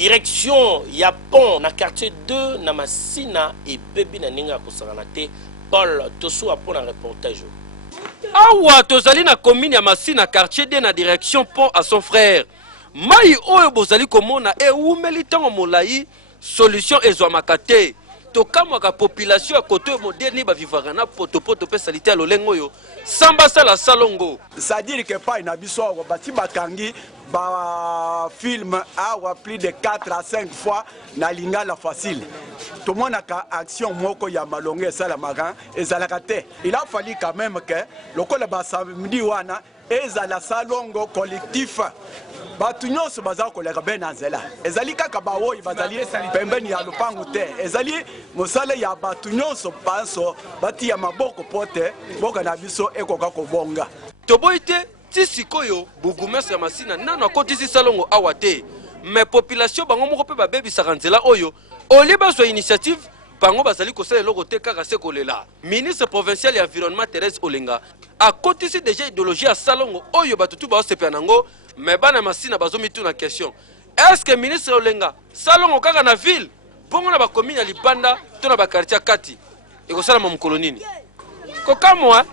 direction ya pont na quartier 2 na Masina et bebi na ninga kosakana te. Paul Tosso a pour un reportage. Awa tozali na commune ya Masina quartier 2 na direction pont à son frère. Mai oyo bozali komona e umeli tango molai solution ezwamaka te. Tokamwaka population ya koto moderne ba vivaka na potopoto pe salite ya lolengo yo samba sala salongo. Ça dit que pas na biso bati bakangi ba film awa plus de 4 à 5 fois na lingala facile. Tout le monde a action moko ya malonge salamaka ezalaka te. Il a fallu quand même que lokola ba samedi wana ezala salongo collectif. Batu nyonso baza koleka ben nzela ezali kaka baoyi bazali pembeni ya lupangu te ezali mosala ya batu nyonso panso bati ya maboko pote boka na biso ekoka kobonga toboite ti sikoyo bugumesa ya Masina nano akotisi salongo awa te mais population bango moko pe babebisaka nzela oyo olie bazwa initiative bango bazali kosala eloko te kaka se kolela. Ministre provincial ya environnement Thérèse Olenga akotisi déjà idéologie ya salongo oyo batutu baosepela nango. Mais bana Masina bazomi tout na question. Est-ce que ministre Olenga salongo kaka na ville bongo na ba commune ya Libanda to na ba quartier kati ekosala ma mukolo nini? Kokamwa